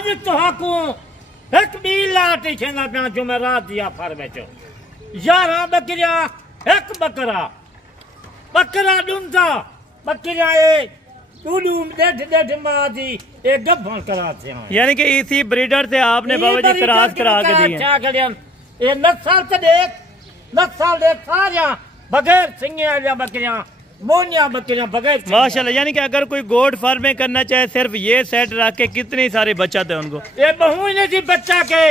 आज तुहाकू एक लाट खेना पिया जुमेरात दिया फर बेचो 11 बकरिया एक बकरा बकरा डूंदा बकरिया यानी कि इसी ब्रीडर से आपने बाबा जी क्रॉस करा के दी है। ये नस्ल देख सारिया बगैर सिंगिया बकरियां मोनिया बकरियां बगैर माशाल्लाह। यानी कि अगर कोई गोड फार्मिंग करना चाहे सिर्फ ये सेट रख के कितनी सारी बचत है उनको। ये बहू ने जी बच्चा के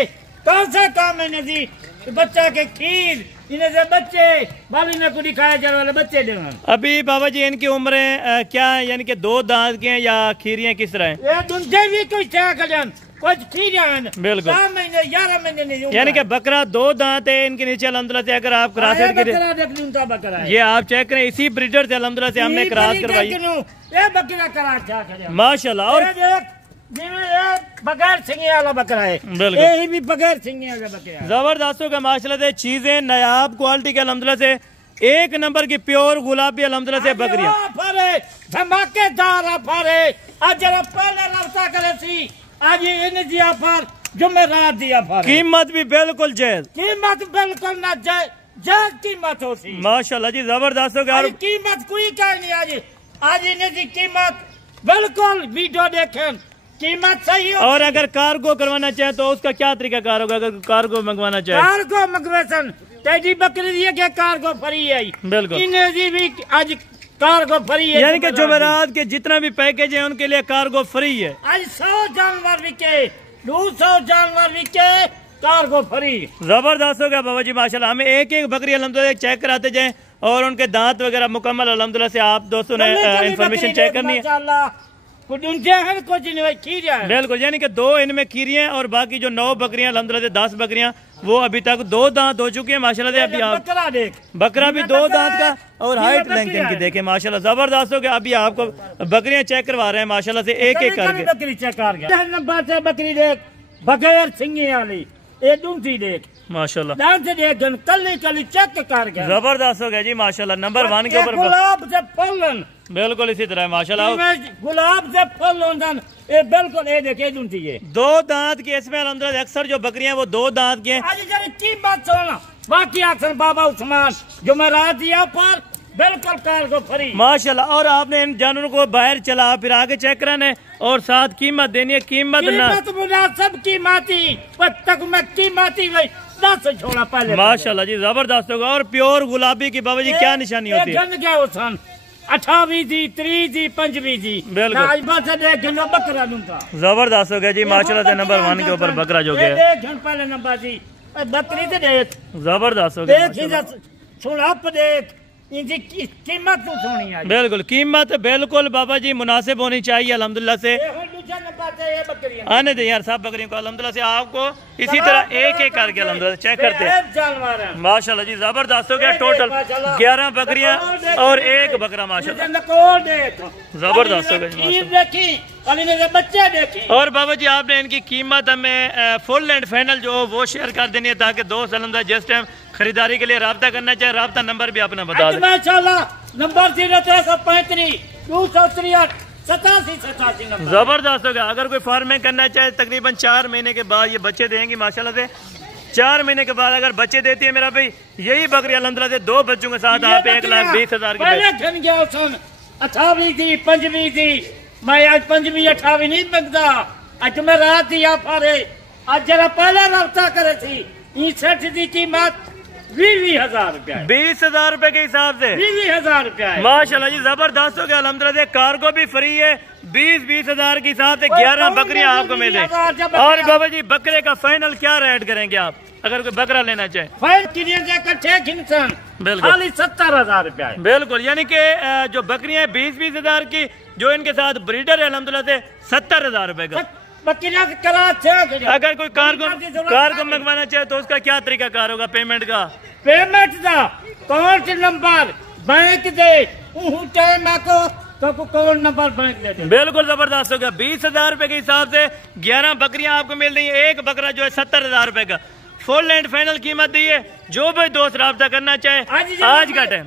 कौन सा काम है जी बच्चा के खीर इन्हें से बच्चे बाली ने को दिखाया जा वाले बच्चे देना। अभी बाबा जी इनकी उम्रें क्या है यानी कि 2 दांत के हैं या खीरियां किस तरह हैं? ये दुंधे भी कोई क्या करें कुछ खीरियां हैं बिल्कुल 4 महीने 11 महीने नहीं यानी कि बकरा 2 दांत है इनके नीचे अल्हम्दुलिल्लाह से अगर आप क्रॉस बकरा ये आप चेक करें इसी ब्रीडर से अल्हम्दुलिल्लाह से हमने क्रॉस करवाई ये बकरा करा क्या करें माशाल्लाह। और बगैर सिंगे वाला बकरा है ये भी बगैर सिंगे वाला बकरा जबरदस्त होगा माशाल्लाह से चीजें नायाब क्वालिटी के अल्हम्दुलिल्लाह से 1 नंबर की प्योर गुलाबी अल्हम्दुलिल्लाह से बकरियां धमाकेदार ऑफर है। आज जरा पहले रफ्ता करे सी आज इन दिया पर जुमेरात दिया पर कीमत भी बिल्कुल जायज कीमत बिल्कुल ना जायज कीमत होती माशाल्लाह जी जबरदस्त होगा। कीमत कोई का नहीं आज इन्हें की कीमत बिल्कुल वीडियो देखें कीमत सही हो। और अगर कार्गो करवाना चाहे तो उसका क्या तरीका कार होगा? अगर कार्गो मंगवाना चाहे कार्गो मंगवेशन तेजी बकरी दी के कार्गो फ्री है बिल्कुल इन्हें भी आज कार्गो फ्री है। यानी कि जुमेरात के जितना भी पैकेज है उनके लिए कार्गो फ्री है। आज 100 जानवर बिके 200 जानवर बिके कार्गो फ्री जबरदस्त होगा बाबा जी माशाल्लाह। हमें एक बकरी अल्हम्दुलिल्लाह चेक कराते जाएं और उनके दांत वगैरह मुकम्मल अल्हम्दुलिल्लाह से आप दोस्तों ने इंफॉर्मेशन चेक करनी है बिल्कुल। यानी कि 2 इनमें खीरियां और बाकी जो 9 बकरियां अल्हम्दुलिल्लाह से 10 बकरियां वो अभी तक 2 दांत हो चुके हैं माशाल्लाह से। अभी आप बकरा भी 2 दांत का और हाइट लेंथ इनकी देखें माशाल्लाह जबरदस्त हो गया। अभी आपको बकरियां चेक करवा रहे हैं माशाल्लाह से एक करके बकरी चेक कर गया नंबर से बकरी देख बगैर सिंगी वाली ये दूसरी देख माशाल्लाह कली चेक कर गया जबरदस्त हो गया जी माशाल्लाह। नंबर 1 के ऊपर गुलाब से फल बिल्कुल इसी तरह माशाल्लाह गुलाब से फल ये बिल्कुल ये देखे 2 दांत की इसमें अल्हम्दुलिल्लाह अक्सर जो बकरियां वो 2 दांत की हैं। की बात सुना बाकी अक्सर बाबा उस्मान जुमेरात दिया पर बिल्कुल कार्गो फ्री माशाल्लाह। और आपने इन जानवरों को बाहर चला फिर आगे चेक कराने और साथ कीमत देनी है कीमत सब कीमती तक में कीमती 10 छोड़ा पहले माशाल्लाह जी जबरदस्त होगा। और प्योर गुलाबी की बाबा जी क्या निशानी होती है? 28 जी 30 जी 25 जी बिल्कुल बकरा दूंगा जबरदस्त हो गया जी माशाल्लाह से। नंबर 1 के ऊपर बकरा जो गया पहले नंबर जी बकरी से देख जबरदस्त हो गया देख इनकी कीमत तो सोनी है बिल्कुल कीमत बिल्कुल बाबा जी मुनासिब होनी चाहिए अल्हम्दुलिल्लाह से। आने दे यार सब बकरियों को अल्हम्दुलिल्लाह से आपको इसी तरह एक करके अल्हम्दुलिल्लाह चेक करते हैं माशाल्लाह जी जबरदस्त हो गया। टोटल 11 बकरियां और 1 बकरा माशाल्लाह जबरदस्त हो गया बच्चे देखे। और बाबा जी आपने इनकी कीमत हमें फुल एंड फाइनल जो वो शेयर कर देनी है ताकि दोस्त अल्हम्दुलिल्लाह जिस टाइम खरीदारी के लिए राब्ता करना चाहे राब्ता नंबर भी आपने बता दें नंबर 0335 263 87 जबरदस्त होगा। अगर कोई फार्मिंग करना चाहे तकरीबन 4 महीने के बाद ये बच्चे देंगी माशाल्लाह से। 4 महीने के बाद अगर बच्चे देती है मेरा भाई यही बकरी अल्हम्दुलिल्लाह से 2 बच्चों के साथ आप 1,20,000 की 28 थी 25 थी मैं आज 25 28 नहीं मंगता आज मैं रात दिया पारे आज जरा पहले रफ्ता करे थी सेठ की कीमत 20,000 रुपया 20,000 रुपए के हिसाब से 20,000 रुपया माशाल्लाह जी जबरदस्त हो गया अल्हम्दुलिल्लाह से। कार्गो भी फ्री है 20,000 के हिसाब से 11 बकरियां आपको मिले। और बाबा जी बकरे का फाइनल क्या रेट करेंगे आप अगर कोई बकरा लेना चाहे? बिल्कुल 70,000 रुपया बिल्कुल। यानी कि जो बकरियां 20,000 की जो इनके साथ ब्रीडर है अल्हम्दुलिल्लाह से 70,000 रुपए का। अगर कोई कार्गो मंगवाना चाहे तो उसका क्या तरीका कार होगा पेमेंट का? पेमेंट का अकाउंट नंबर बैंक दे कौन नंबर बैंक दे बिल्कुल जबरदस्त होगा। 20,000 रुपए के हिसाब से 11 बकरियां आपको मिल रही है। 1 बकरा जो है 70,000 रुपए का फुल एंड फाइनल कीमत दी है। जो भी दोस्त राब्ता करना चाहे आज का टाइम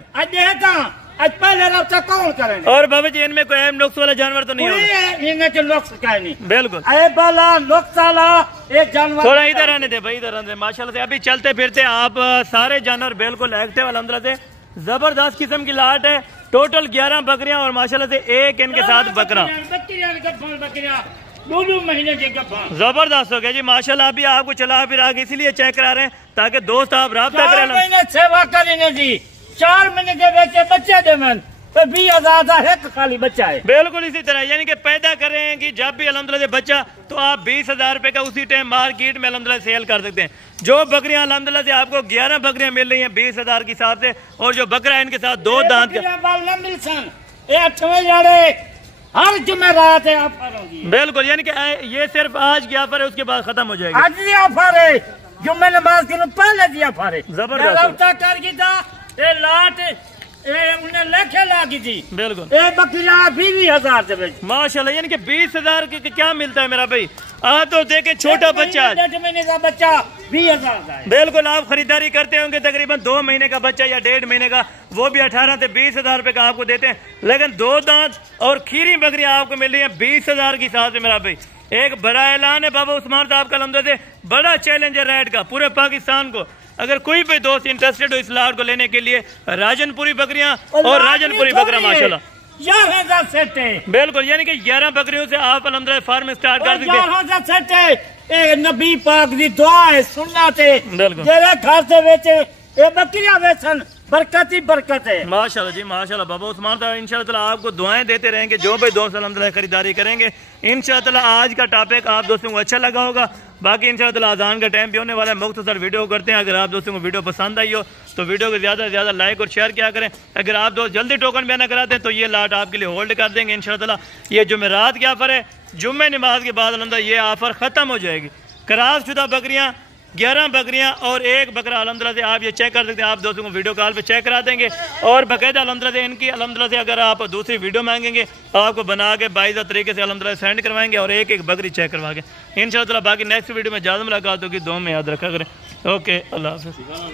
आज पहले रब्ता कौन करेंगे। और बाबा जी इनमें कोई अहम नुक्स वाला जानवर तो नहीं होगा? इनमें तो नुक्स का नहीं, बिल्कुल ऐब वाला नुक्स वाला एक जानवर। थोड़ा इधर आने दे भाई, इधर आने दे। माशाल्लाह से अभी चलते फिरते आप सारे जानवर बिल्कुल एक्टिव अल्हम्दुलिल्लाह से जबरदस्त किस्म की लाट है। टोटल 11 बकरियां और माशाल्लाह से एक इनके साथ बकरा। महीने के गप्पा जबरदस्त हो गया जी माशाल्लाह। अभी आपको चला फिर आगे इसीलिए चेक करा रहे हैं ताकि दोस्त आप राब्ता करें। 4 महीने सेवा करेंगे जी, 4 महीने के बेचे बच्चे देवन तो 20,000 का एक खाली बच्चा है। बिल्कुल इसी तरह यानी कि पैदा करें कि जब भी अल्हम्दुलिल्लाह से बच्चा तो आप 20,000 रुपए का उसी टाइम मार्केट में अल्हम्दुलिल्लाह सेल कर सकते हैं। जो बकरियां अल्हम्दुलिल्लाह से आपको 11 बकरियां मिल रही हैं 20,000 के हिसाब से, और जो बकरा है इनके साथ 2 दांत का हर जुमेरात है ऑफर होगी। बिल्कुल यानी कि ये सिर्फ आज की ऑफर है, उसके बाद खत्म हो जाएगी। आज की ऑफर है, जुम्मे नमाज के पहले की ऑफर है। जबरदस्त कर की था ये लाट उन्हें लेखे लागी थी। बिल्कुल ये बकरियां 20,000 से बेच माशाल्लाह। यानी कि 20,000 के क्या मिलता है मेरा भाई? आप तो देखें छोटा बच्चा 1 महीने का बच्चा 20,000 का है। बिल्कुल आप खरीदारी करते होंगे तकरीबन 2 महीने का बच्चा या 1.5 महीने का, वो भी 18 से 20,000 रुपए का आपको देते हैं। लेकिन 2 दांत और खीरी बकरियां आपको मिल रही है 20,000 की साथ मेरा भाई। एक बड़ा ऐलान है बाबा उस्मान साहब का अल्हम्दुलिल्लाह से, बड़ा चैलेंज है रेट का पूरे पाकिस्तान को। अगर कोई भी दोस्त इंटरेस्टेड हो इस लाट को लेने के लिए, राजनपुरी बकरियां और राजनपुरी बकरा माशाल्लाह 11,000 सेट है। बिल्कुल यानी कि 11 बकरियों से आप अल्हम्दुलिल्लाह फार्म स्टार्ट कर सकते हैं। 11,000 सेट है। ए नबी पाक दी दुआ है सुनना ते बिल्कुल जेरे घर से बेचे ये बकरियां बेचन बरकत ही बरकत है। माशाल्लाह जी माशाल्लाह। बाबा उस्मान साहब इंशाल्लाह आपको दुआएं देते रहेंगे जो भी दोस्त अल्हम्दुलिल्लाह खरीदारी करेंगे। इंशाल्लाह आज का टॉपिक आप दोस्तों को अच्छा लगा होगा। बाकी इंशाल्लाह अज़ान का टाइम भी होने वाला है, मुख्तसर वीडियो करते हैं। अगर आप दोस्तों को वीडियो पसंद आई हो तो वीडियो को ज़्यादा से ज़्यादा लाइक और शेयर किया करें। अगर आप दोस्त जल्दी टोकन बयाना कराते हैं तो ये लाट आपके लिए होल्ड कर देंगे इंशाल्लाह। ये जुमेरात की ऑफर है, जुम्मे नमाज के बाद अल्हम्दुलिल्लाह ये ऑफर ख़त्म हो जाएगी। क्रॉस शुदा बकरियाँ 11 बकरियां और एक बकरा अल्हम्दुलिल्लाह से आप ये चेक कर सकते हैं। आप दोस्तों को वीडियो कॉल पे चेक करा देंगे और बाकायदा अल्हम्दुलिल्लाह से इनकी अल्हम्दुलिल्लाह से अगर आप दूसरी वीडियो मांगेंगे आपको बना के बाइज़ा तरीके से अल्हम्दुलिल्लाह सेंड करवाएंगे और एक एक बकरी चेक करवा के इंशाअल्लाह। बाकी नेक्स्ट वीडियो में ज़्यादा मुलाकात होगी। दुआ में याद रखा करें। ओके अल्लाह हाफ़िज़।